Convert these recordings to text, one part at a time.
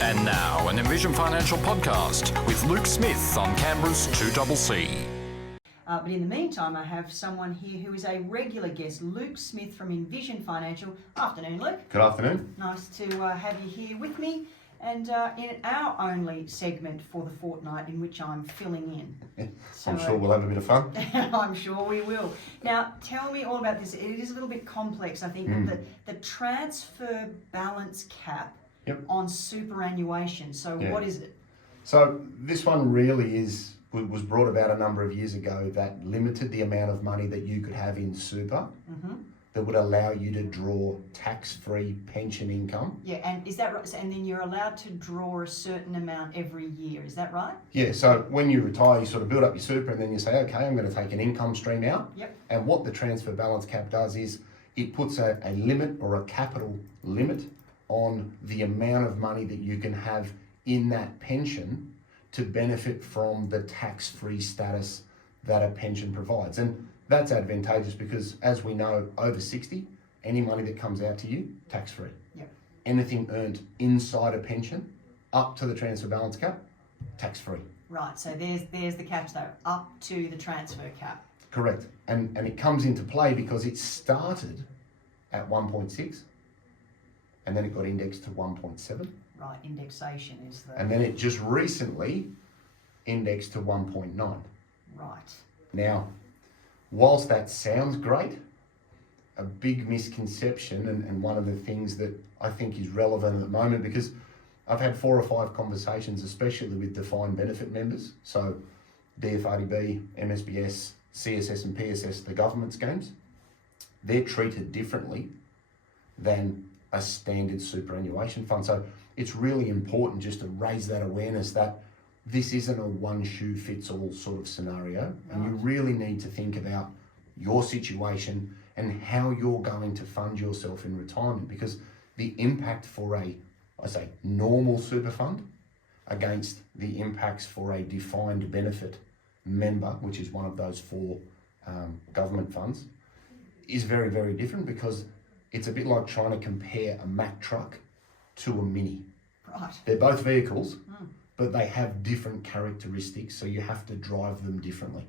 And now, an Envision Financial podcast with Luke Smith on Canberra's 2CC. But in the meantime, I have someone here who is a regular guest, Luke Smith from Envision Financial. Afternoon, Luke. Good afternoon. Nice to have you here with me, and in our only segment for the fortnight in which I'm filling in. So, I'm sure we'll have a bit of fun. I'm sure we will. Now, tell me all about this. It is a little bit complex, I think, the transfer balance cap on superannuation. So what is it? So this one really was brought about a number of years ago that limited the amount of money that you could have in super that would allow you to draw tax-free pension income. Yeah, and is that right? And then you're allowed to draw a certain amount every year, is that right? Yeah, so when you retire, you sort of build up your super and then you say, okay, I'm going to take an income stream out. Yep. And what the transfer balance cap does is it puts a limit or a capital limit on the amount of money that you can have in that pension to benefit from the tax-free status that a pension provides. And that's advantageous because, as we know, over 60, any money that comes out to you, tax-free. Yep. Anything earned inside a pension, up to the transfer balance cap, tax-free. Right, so there's the catch though, up to the transfer cap. Correct. And it comes into play because it started at 1.6 and then it got indexed to 1.7. Right, indexation is the... And then it just recently indexed to 1.9. Right. Now, whilst that sounds great, a big misconception and one of the things that I think is relevant at the moment, because I've had 4 or 5 conversations, especially with defined benefit members, so DFRDB, MSBS, CSS and PSS, the government schemes, they're treated differently than a standard superannuation fund. So it's really important just to raise that awareness that this isn't a one-shoe-fits-all sort of scenario, and you really need to think about your situation and how you're going to fund yourself in retirement, because the impact for normal super fund against the impacts for a defined benefit member, which is one of those 4 government funds, is very, very different, because it's a bit like trying to compare a Mack truck to a Mini. Right. They're both vehicles, but they have different characteristics, so you have to drive them differently.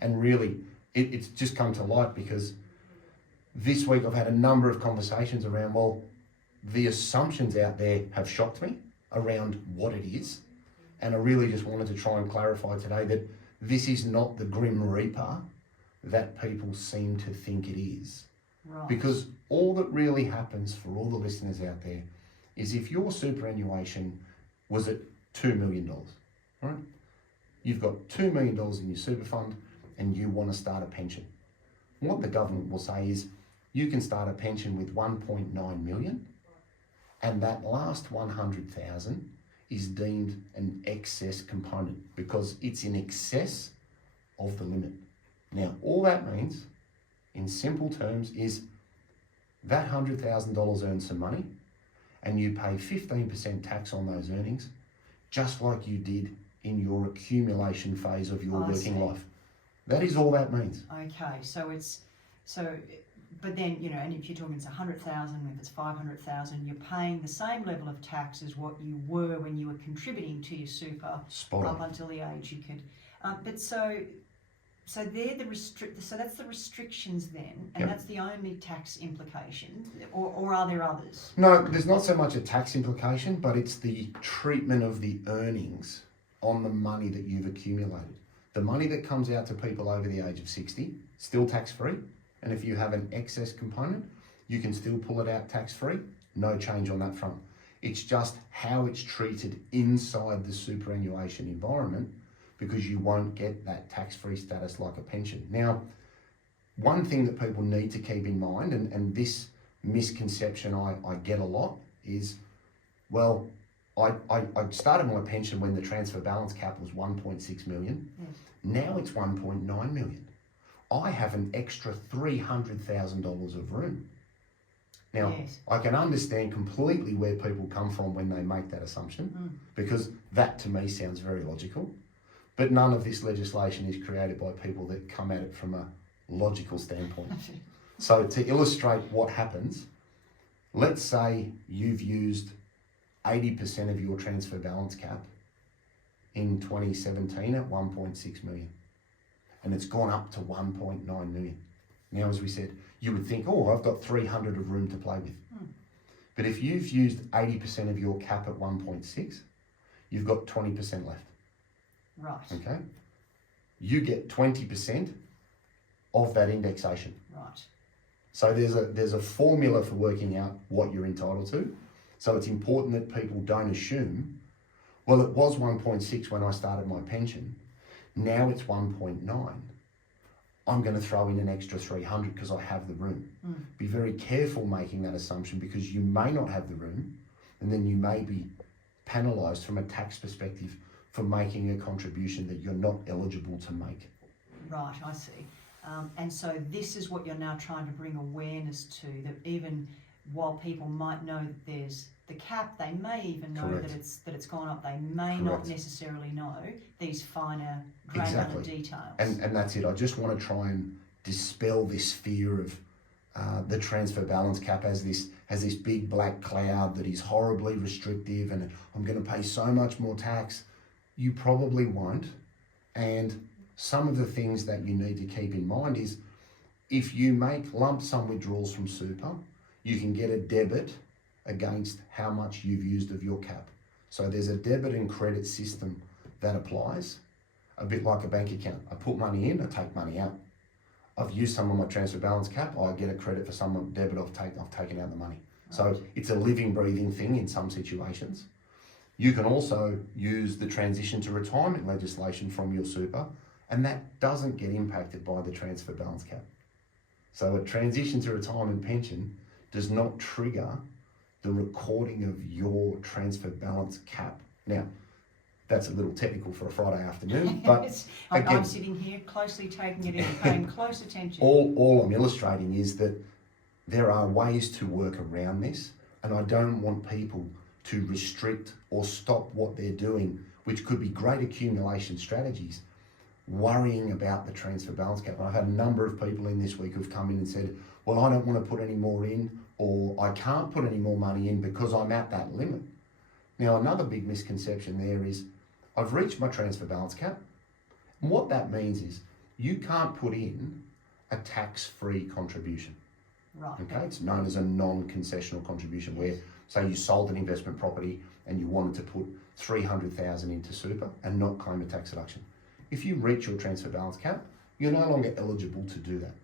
And really, it's just come to light because this week I've had a number of conversations around, well, the assumptions out there have shocked me around what it is. And I really just wanted to try and clarify today that this is not the Grim Reaper that people seem to think it is. Right. Because all that really happens for all the listeners out there is if your superannuation was at $2 million, right? You've got $2 million in your super fund and you want to start a pension. What the government will say is you can start a pension with 1.9 million, and that last 100,000 is deemed an excess component because it's in excess of the limit. Now, all that means, in simple terms, is that $100,000 earns some money and you pay 15% tax on those earnings, just like you did in your accumulation phase of your working life. That is all that means. Okay, but then, and if you're talking it's 100,000, if it's 500,000, you're paying the same level of tax as what you were when you were contributing to your super up until the age you could. So they're so that's the restrictions then, and that's the only tax implication, or are there others? No, there's not so much a tax implication, but it's the treatment of the earnings on the money that you've accumulated. The money that comes out to people over the age of 60, still tax-free, and if you have an excess component, you can still pull it out tax-free, no change on that front. It's just how it's treated inside the superannuation environment, because you won't get that tax-free status like a pension. Now, one thing that people need to keep in mind, and this misconception I get a lot, is, well, I started my pension when the transfer balance cap was 1.6 million. Now it's 1.9 million. I have an extra $300,000 of room. Now, I can understand completely where people come from when they make that assumption, because that to me sounds very logical. But none of this legislation is created by people that come at it from a logical standpoint. So to illustrate what happens, let's say you've used 80% of your transfer balance cap in 2017 at 1.6 million. And it's gone up to 1.9 million. Now, as we said, you would think, oh, I've got 300 of room to play with. But if you've used 80% of your cap at 1.6, you've got 20% left. Right. Okay? You get 20% of that indexation. Right. So there's a formula for working out what you're entitled to. So it's important that people don't assume, well, it was 1.6 when I started my pension. Now it's 1.9. I'm going to throw in an extra 300 because I have the room. Be very careful making that assumption, because you may not have the room, and then you may be penalised from a tax perspective for making a contribution that you're not eligible to make. Right, I see. And so this is what you're now trying to bring awareness to, that even while people might know that there's the cap, they may even know Correct. that it's gone up. They may Correct. not necessarily know these finer granular details. And that's it. I just want to try and dispel this fear of the transfer balance cap as this big black cloud that is horribly restrictive and I'm going to pay so much more tax. You probably won't. And some of the things that you need to keep in mind is, if you make lump sum withdrawals from super, you can get a debit against how much you've used of your cap. So there's a debit and credit system that applies, a bit like a bank account. I put money in, I take money out. I've used some of my transfer balance cap, I get a credit for some debit I've taken out the money. Right. So it's a living, breathing thing in some situations. You can also use the transition to retirement legislation from your super, and that doesn't get impacted by the transfer balance cap. So a transition to retirement pension does not trigger the recording of your transfer balance cap. Now, that's a little technical for a Friday afternoon, but again, I'm sitting here closely taking it in, paying close attention. All I'm illustrating is that there are ways to work around this, and I don't want people to restrict or stop what they're doing, which could be great accumulation strategies, worrying about the transfer balance cap. I've had a number of people in this week who've come in and said, well, I don't want to put any more in, or I can't put any more money in because I'm at that limit. Now, another big misconception there is, I've reached my transfer balance cap. And what that means is you can't put in a tax-free contribution. Right. Okay, it's known as a non-concessional contribution, where, say, you sold an investment property and you wanted to put 300,000 into super and not claim a tax deduction. If you reach your transfer balance cap, you're no longer eligible to do that.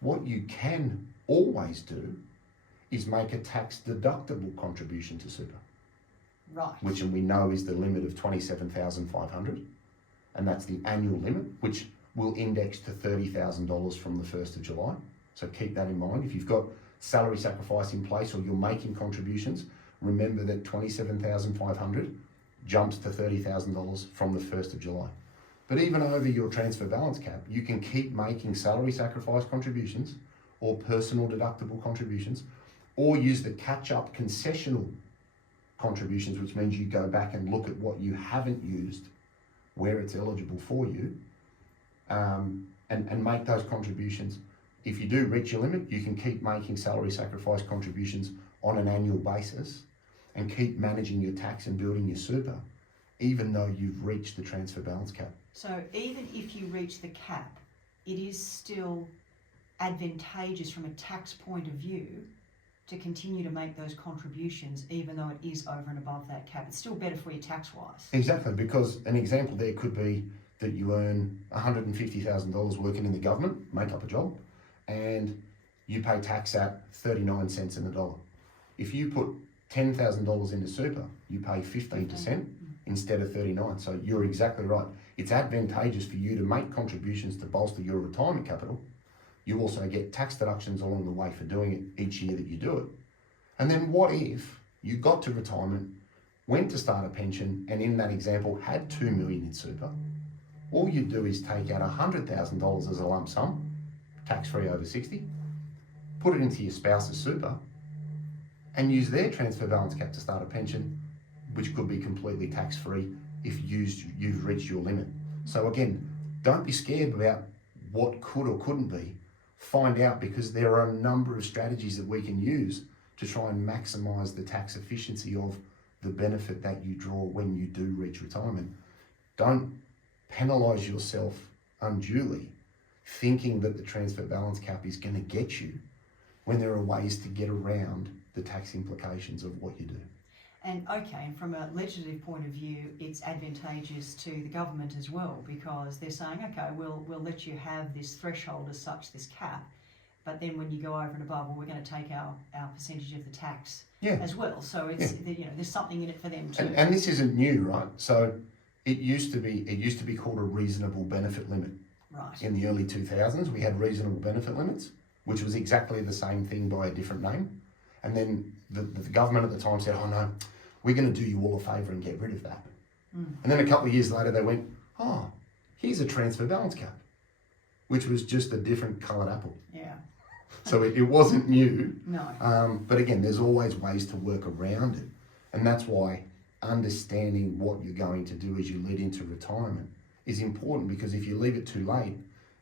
What you can always do is make a tax deductible contribution to super. Right. Which we know is the limit of 27,500, and that's the annual limit, which will index to $30,000 from the 1st of July. So keep that in mind. If you've got salary sacrifice in place or you're making contributions, remember that 27,500 jumps to $30,000 from the 1st of July. But even over your transfer balance cap, you can keep making salary sacrifice contributions or personal deductible contributions, or use the catch-up concessional contributions, which means you go back and look at what you haven't used, where it's eligible for you, and make those contributions. If you do reach your limit, you can keep making salary sacrifice contributions on an annual basis and keep managing your tax and building your super, even though you've reached the transfer balance cap. So even if you reach the cap, it is still advantageous from a tax point of view to continue to make those contributions, even though it is over and above that cap. It's still better for you tax-wise. Exactly, because an example there could be that you earn $150,000 working in the government, make up a job, and you pay tax at 39 cents in the dollar. If you put $10,000 into super, you pay 15% instead of 39. So you're exactly right. It's advantageous for you to make contributions to bolster your retirement capital. You also get tax deductions along the way for doing it each year that you do it. And then what if you got to retirement, went to start a pension, and in that example had $2 million in super? All you do is take out $100,000 as a lump sum, tax-free over 60, put it into your spouse's super, and use their transfer balance cap to start a pension, which could be completely tax-free if you've reached your limit. So again, don't be scared about what could or couldn't be. Find out, because there are a number of strategies that we can use to try and maximise the tax efficiency of the benefit that you draw when you do reach retirement. Don't penalise yourself unduly thinking that the transfer balance cap is going to get you when there are ways to get around the tax implications of what you do. And okay, and from a legislative point of view, it's advantageous to the government as well, because they're saying, okay, we'll let you have this threshold as such, this cap, but then when you go over and above, well, we're going to take our percentage of the tax as well. So it's there's something in it for them too. And this isn't new, right? So it used to be called a reasonable benefit limit. Right. In the early 2000s, we had reasonable benefit limits, which was exactly the same thing by a different name. And then the government at the time said, oh no, we're going to do you all a favour and get rid of that. And then a couple of years later, they went, oh, here's a transfer balance cap, which was just a different coloured apple. Yeah. So it wasn't new. No. But again, there's always ways to work around it. And that's why understanding what you're going to do as you lead into retirement is important, because if you leave it too late,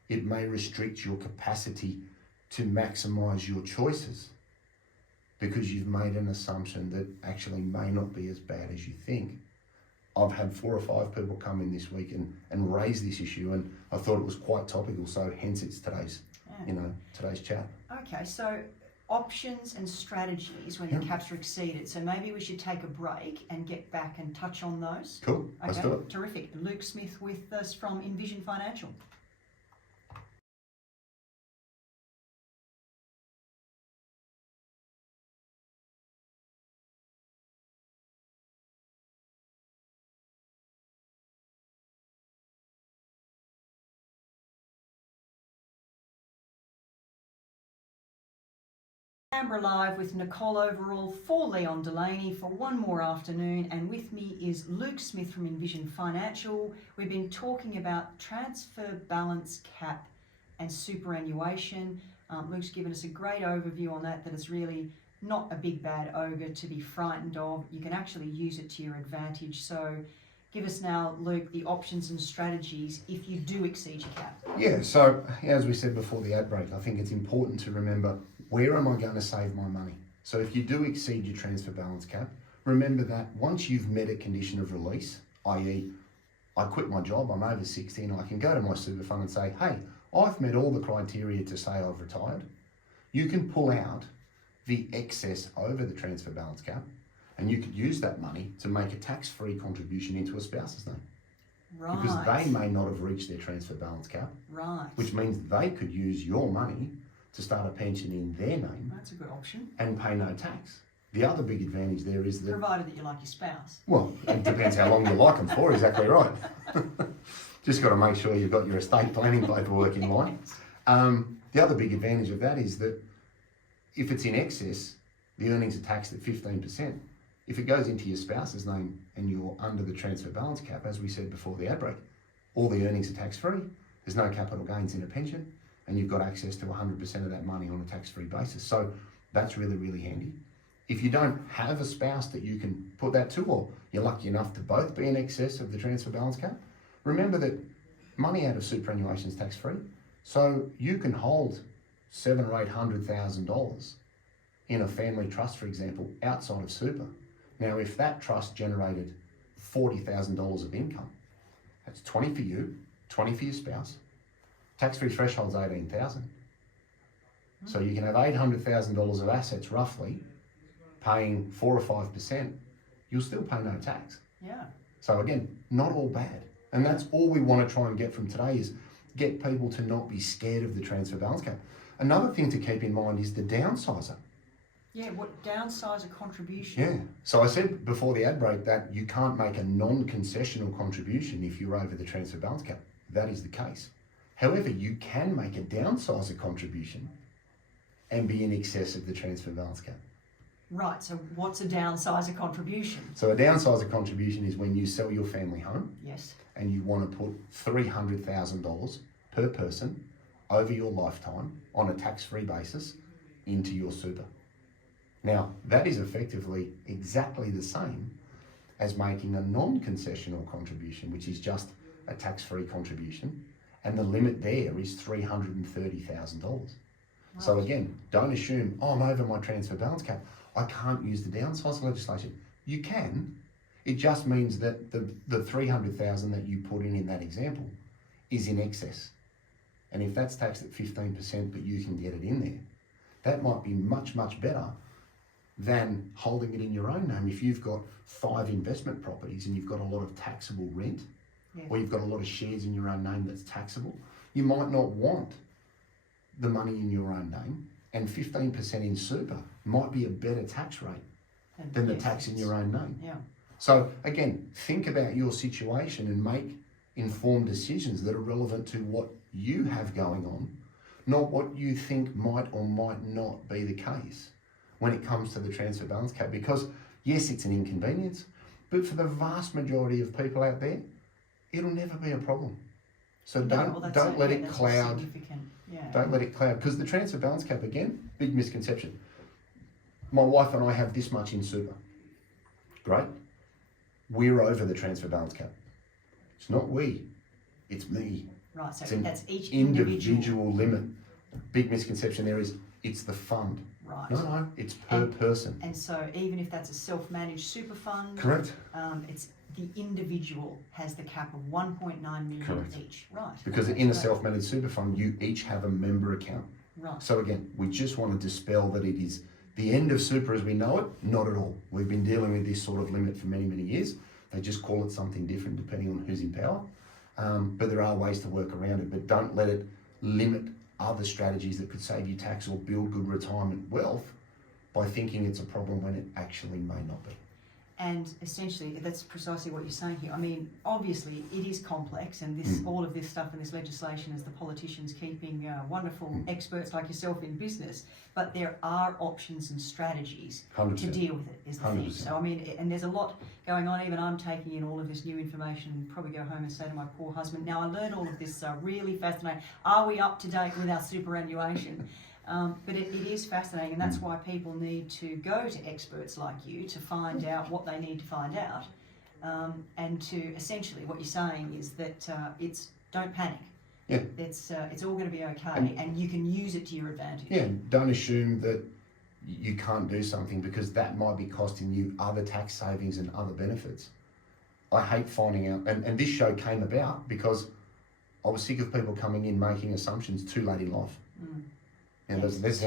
it may restrict your capacity to maximise your choices, because you've made an assumption that actually may not be as bad as you think. I've had 4 or 5 people come in this week and raise this issue, and I thought it was quite topical, so hence it's today's chat. Okay, so options and strategies when the caps are exceeded. So maybe we should take a break and get back and touch on those. Cool, Okay, let's do it. Terrific. Luke Smith with us from Envision Financial. Canberra Live with Nicole Overall for Leon Delaney for one more afternoon, and with me is Luke Smith from Envision Financial. We've been talking about transfer balance cap and superannuation. Luke's given us a great overview on that it's really not a big bad ogre to be frightened of. You can actually use it to your advantage. So give us now, Luke, the options and strategies if you do exceed your cap. Yeah, so as we said before the ad break, I think it's important to remember, where am I going to save my money? So if you do exceed your transfer balance cap, remember that once you've met a condition of release, i.e. I quit my job, I'm over 60 and I can go to my super fund and say, hey, I've met all the criteria to say I've retired. You can pull out the excess over the transfer balance cap, and you could use that money to make a tax-free contribution into a spouse's name. Right. Because they may not have reached their transfer balance cap. Right. Which means they could use your money to start a pension in their name. That's a good option. And pay no tax. The other big advantage there is that... Provided that you like your spouse. Well, it depends how long you like them for, exactly right. Just got to make sure you've got your estate planning paperwork in line. The other big advantage of that is that if it's in excess, the earnings are taxed at 15%. If it goes into your spouse's name and you're under the transfer balance cap, as we said before the ad break, all the earnings are tax-free, there's no capital gains in a pension, and you've got access to 100% of that money on a tax-free basis. So that's really, really handy. If you don't have a spouse that you can put that to, or you're lucky enough to both be in excess of the transfer balance cap, remember that money out of superannuation is tax-free. So you can hold $700,000 or $800,000 in a family trust, for example, outside of super. Now, if that trust generated $40,000 of income, that's 20 for you, 20 for your spouse. Tax-free threshold's 18,000. So you can have $800,000 of assets roughly, paying 4 or 5%. You'll still pay no tax. Yeah. So again, not all bad. And that's all we want to try and get from today is get people to not be scared of the transfer balance cap. Another thing to keep in mind is the downsizer. Yeah, what downsize a contribution? Yeah. So I said before the ad break that you can't make a non-concessional contribution if you're over the transfer balance cap. That is the case. However, you can make a downsizer contribution and be in excess of the transfer balance cap. Right, so what's a downsizer contribution? So a downsizer contribution is when you sell your family home. Yes. And you want to put $300,000 per person over your lifetime on a tax-free basis into your super. Now, that is effectively exactly the same as making a non-concessional contribution, which is just a tax-free contribution, and the limit there is $330,000. Right. So again, don't assume, oh, I'm over my transfer balance cap, I can't use the downsizer legislation. You can. It just means that the 300,000 that you put in that example is in excess. And if that's taxed at 15%, but you can get it in there, that might be much, much better than holding it in your own name. If you've got 5 investment properties and you've got a lot of taxable rent, or you've got a lot of shares in your own name that's taxable, you might not want the money in your own name, and 15% in super might be a better tax rate than the tax in your own name. Yeah. So again, think about your situation and make informed decisions that are relevant to what you have going on, not what you think might or might not be the case when it comes to the transfer balance cap. Because yes, it's an inconvenience, but for the vast majority of people out there, it'll never be a problem. So don't let it cloud. Don't let it cloud, because the transfer balance cap, again, big misconception. My wife and I have this much in super. Great. We're over the transfer balance cap. It's not we, it's me. Right, so it's an that's each individual limit. Big misconception there is it's the fund. Right. No, it's per person. And so even if that's a self-managed super fund, correct. It's the individual has the cap of 1.9 million correct. each. Right. Because in a self-managed super fund, you each have a member account. Right. So again, we just want to dispel that it is the end of super as we know it. Not at all. We've been dealing with this sort of limit for many, many years. They just call it something different depending on who's in power. But there are ways to work around it. But don't let it limit other strategies that could save you tax or build good retirement wealth by thinking it's a problem when it actually may not be. And essentially, that's precisely what you're saying here. I mean, obviously, it is complex, and all of this stuff in this legislation is the politicians keeping wonderful experts like yourself in business. But there are options and strategies 100%. to deal with it, is the thing. 100%. So, I mean, and there's a lot going on. Even I'm taking in all of this new information and probably go home and say to my poor husband, now I learned all of this really fascinating. Are we up to date with our superannuation? But it is fascinating, and that's why people need to go to experts like you to find out what they need to find out, and to essentially what you're saying is that don't panic. Yeah. It's all going to be okay, and you can use it to your advantage. Yeah, don't assume that you can't do something because that might be costing you other tax savings and other benefits. I hate finding out, and this show came about because I was sick of people coming in making assumptions too late in life. And Yes, this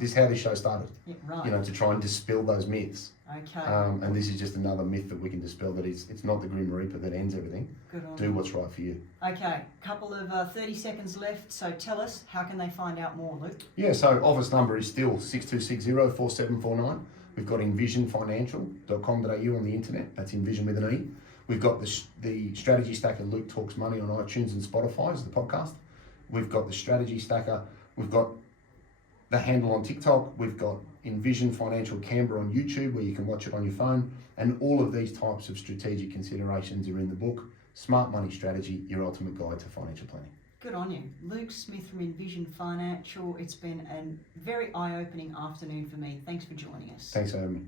is how this show started. Yeah, right. You know, to try and dispel those myths. Okay. And this is just another myth that we can dispel, that it's not the Grim Reaper that ends everything. Good on Do you. what's right for you. Okay, couple of 30 seconds left. So tell us, how can they find out more, Luke? Yeah, so office number is still 6260-4749. We've got envisionfinancial.com.au on the internet. That's Envision with an E. We've got the Strategy Stacker Luke Talks Money on iTunes and Spotify as the podcast. We've got the Strategy Stacker. We've got the handle on TikTok. We've got Envision Financial Canberra on YouTube, where you can watch it on your phone. And all of these types of strategic considerations are in the book, Smart Money Strategy, Your Ultimate Guide to Financial Planning. Good on you. Luke Smith from Envision Financial. It's been a very eye-opening afternoon for me. Thanks for joining us. Thanks for having me.